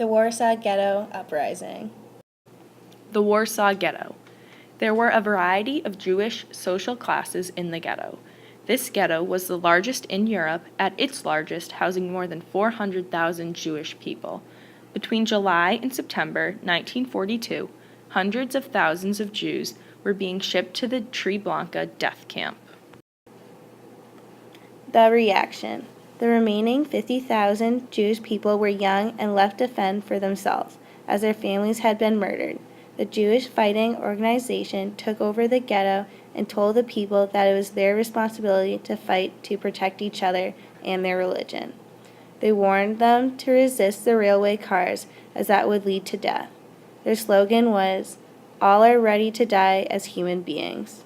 The Warsaw Ghetto Uprising. The Warsaw Ghetto. There were a variety of Jewish social classes in the ghetto. This ghetto was the largest in Europe, at its largest housing more than 400,000 Jewish people. Between July and September 1942, hundreds of thousands of Jews were being shipped to the Treblinka death camp. The reaction. The remaining 50,000 Jewish people were young and left to fend for themselves, as their families had been murdered. The Jewish Fighting Organization took over the ghetto and told the people that it was their responsibility to fight to protect each other and their religion. They warned them to resist the railway cars, as that would lead to death. Their slogan was, "All are ready to die as human beings."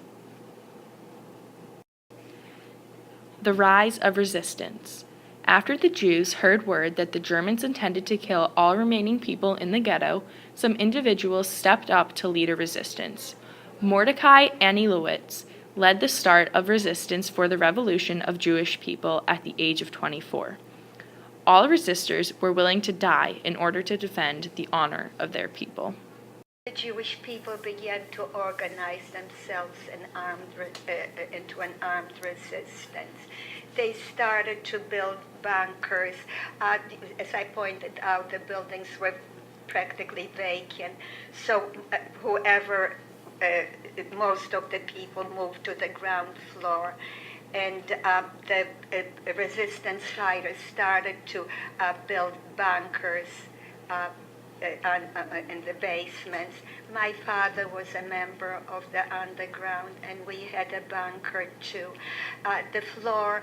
The rise of resistance. After the Jews heard word that the Germans intended to kill all remaining people in the ghetto, some individuals stepped up to lead a resistance. Mordecai Anilowitz led the start of resistance for the revolution of Jewish people at the age of 24. All resistors were willing to die in order to defend the honor of their people. The Jewish people began to organize themselves into an armed resistance. They started to build bunkers. As I pointed out, the buildings were practically vacant. So most of the people moved to the ground floor. And the resistance fighters started to build bunkers in the basements. My father was a member of the underground, and we had a bunker too. The floor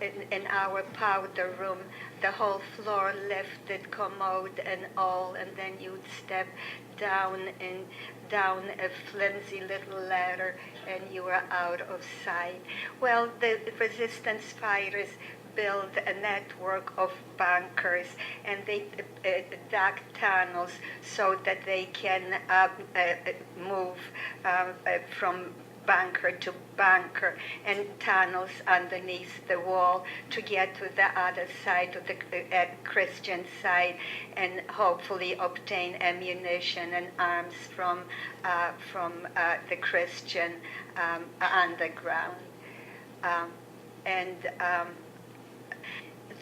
in our powder room, the whole floor lifted, commode and all, and then you'd step down a flimsy little ladder, and you were out of sight. Well, the resistance fighters build a network of bunkers, and they dug tunnels so that they can move from bunker to bunker, and tunnels underneath the wall to get to the other side, to the Christian side, and hopefully obtain ammunition and arms from the Christian underground.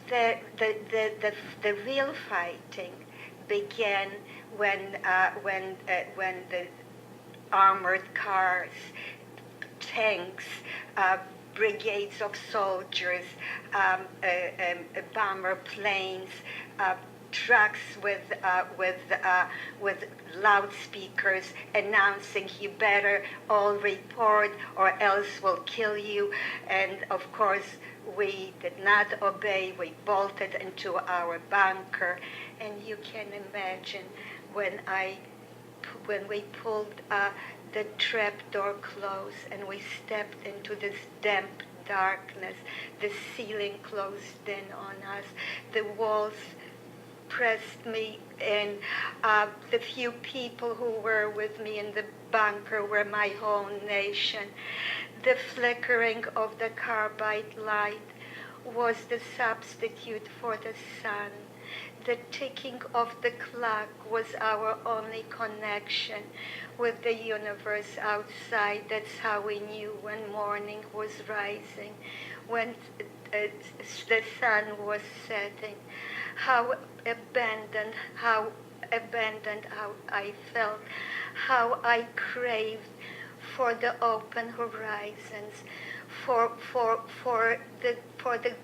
The real fighting began when the armored cars, tanks, brigades of soldiers, bomber planes, trucks with loudspeakers announcing, "You better all report or else we'll kill you." And of course, we did not obey. We bolted into our bunker, and you can imagine when we pulled the trap door closed and we stepped into this damp darkness, the ceiling closed in on us, the walls pressed me in. The few people who were with me in the bunker were my whole nation. The flickering of the carbide light was the substitute for the sun. The ticking of the clock was our only connection with the universe outside. That's how we knew when morning was rising, when the sun was setting. How abandoned I felt, how I craved for the open horizons, for the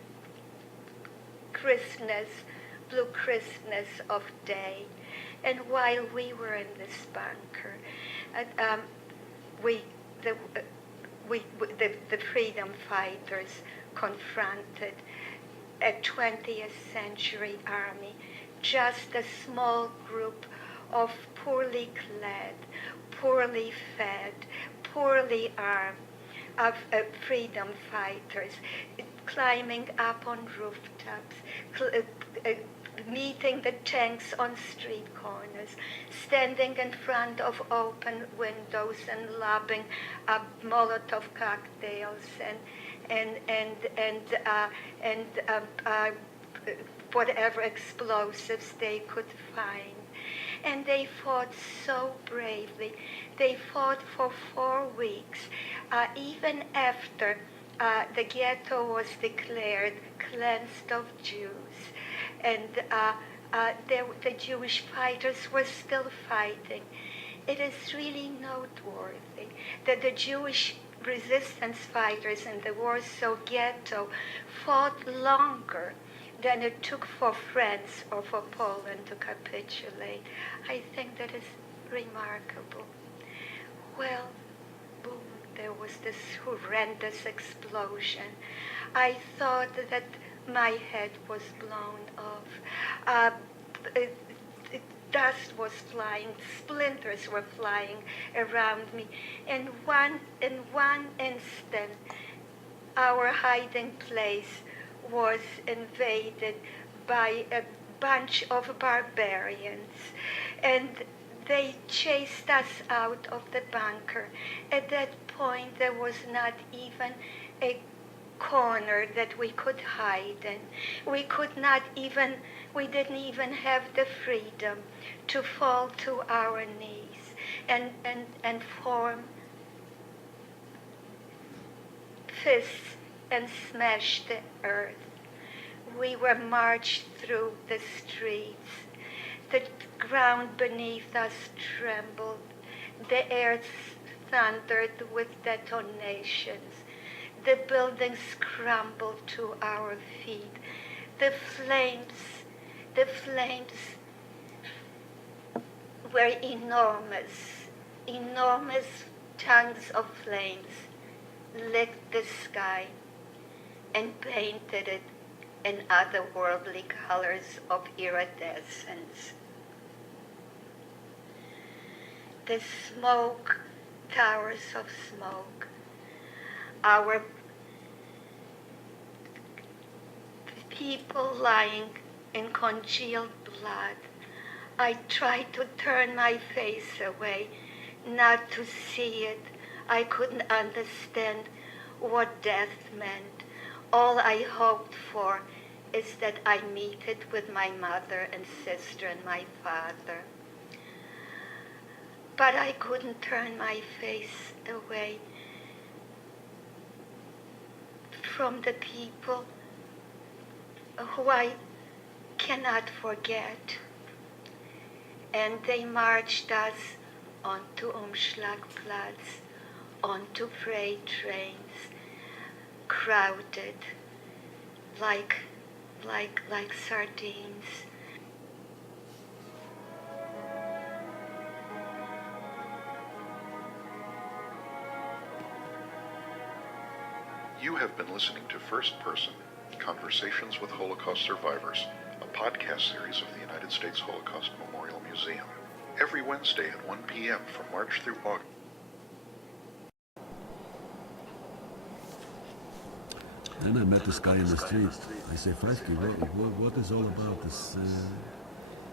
crispness, blue crispness of day. And while we were in this bunker, the freedom fighters confronted a 20th century army, just a small group of poorly clad, poorly fed, poorly armed, of freedom fighters, climbing up on rooftops, meeting the tanks on street corners, standing in front of open windows and lobbing Molotov cocktails and whatever explosives they could find. And they fought so bravely. They fought for 4 weeks, even after the ghetto was declared cleansed of Jews. And the Jewish fighters were still fighting. It is really noteworthy that the Jewish resistance fighters in the Warsaw Ghetto fought longer than it took for France or for Poland to capitulate. I think that is remarkable. Well, boom, there was this horrendous explosion. I thought that my head was blown off. Dust was flying, splinters were flying around me. In one instant, our hiding place was invaded by a bunch of barbarians, and they chased us out of the bunker. At that point, there was not even a corner that we could hide in. We didn't even have the freedom to fall to our knees and form fists and smash the earth. We were marched through the streets. The ground beneath us trembled. The earth thundered with detonations. The buildings crumbled to our feet. The flames were enormous tongues of flames licked the sky and painted it in otherworldly colors of iridescence. The smoke, towers of smoke, our people lying in congealed blood. I tried to turn my face away, not to see it. I couldn't understand what death meant. All I hoped for is that I meet it with my mother and sister and my father. But I couldn't turn my face away from the people who I cannot forget. And they marched us onto Umschlagplatz, onto freight trains, crowded like sardines. You have been listening to First Person, Conversations with Holocaust Survivors, a podcast series of the United States Holocaust Memorial Museum. Every Wednesday at 1 p.m. from March through August. Then I met this guy in the street. I say, Freisky, what is all about this?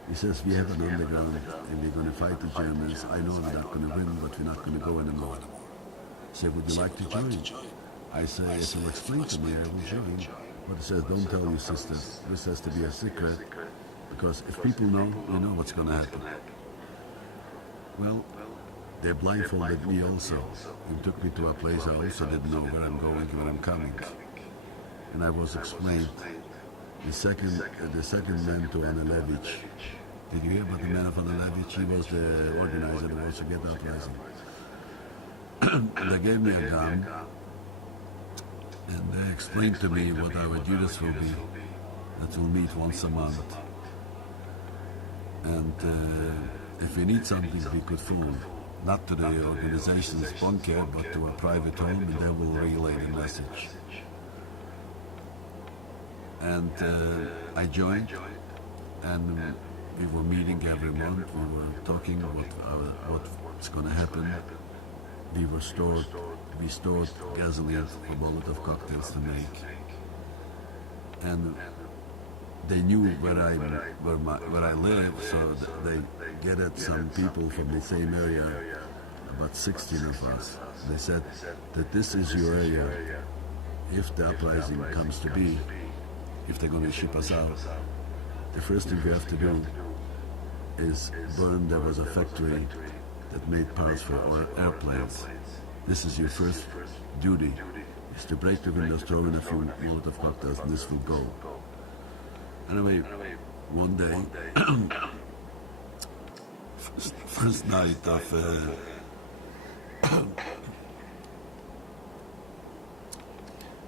He says, we have an underground and we're going to fight the Germans. I know we're not going to win, but we're not going to go anymore. I say, would you like to join? I say, if you explain to me, I will join. But he says, don't tell your sisters. This has to be a secret, because if people know, we know what's going to happen. Well, they blindfolded me also and took me to a place I also didn't know where I'm going, where I'm coming. And I was explained. The second man to Anilevich. Did you hear about the man of Anilevich? He was the organizer of the Warsaw Ghetto Uprising. They gave me a gun, and they explained to me what our duties will be, that we'll meet once a month. And if we need something, we could phone, not to the organization's bunker, but to a private home, and they will relay the message. And I joined, and we were meeting every month. We were talking what's going to happen. We stored gasoline for Molotov cocktails to make, and they knew where I live, so they gathered some people from the same area, about 16 of us. They said that this is your area. If the uprising comes to be, if they're going to ship us out, the first thing you have to do is burn. There was a factory that made parts for airplanes. This is your first duty, is to break the windows, throw in a few Molotov cocktails, and this will go. Anyway, one day, first night of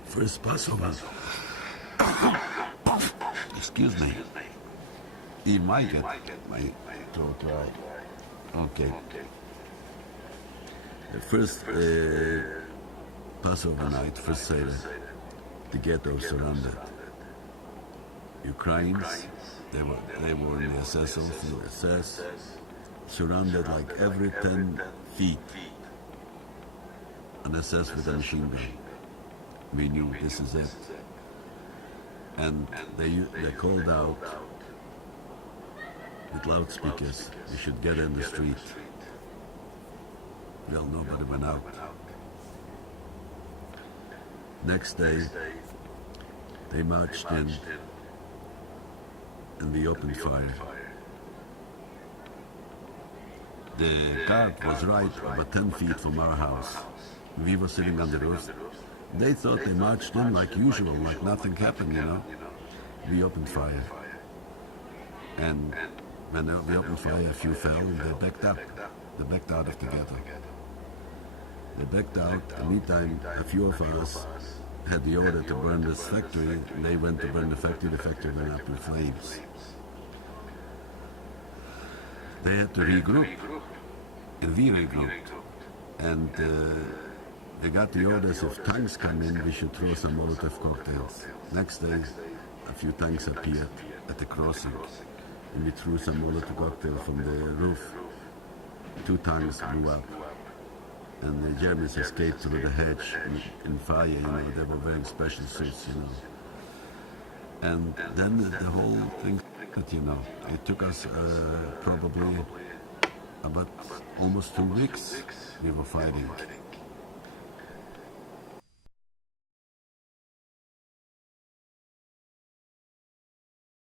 first Passover. Excuse me. You might get my throat dry. Okay. The first Passover night, first Seder, the ghetto surrounded. Ukrainians, they were in the SS, also the SS, surrounded like every 10 feet. An SS with a machine gun. We knew this is it. And they called out with loudspeakers, you should get in the street. Well, nobody went out. Next day, they marched in and we opened fire. The guard was right about 10 feet from our house. We were sitting on the roof. They thought they marched in like usual, like nothing happened, you know. We opened fire. And when we opened fire, a few fell and they backed up. They backed out of the ghetto. They backed out. In the meantime, a few of us had the order to burn this factory. They went to burn the factory went up in flames. They had to regroup, and we regrouped. And they got the orders, if tanks come in, we should throw some Molotov cocktails. Next day, a few tanks appeared at the crossing, and we threw some Molotov cocktail from the roof. 2 tanks blew up, and the Germans escaped through the hedge in fire, you know, they were wearing special suits, you know. And then the whole thing, you know, it took us probably about almost 2 weeks we were fighting.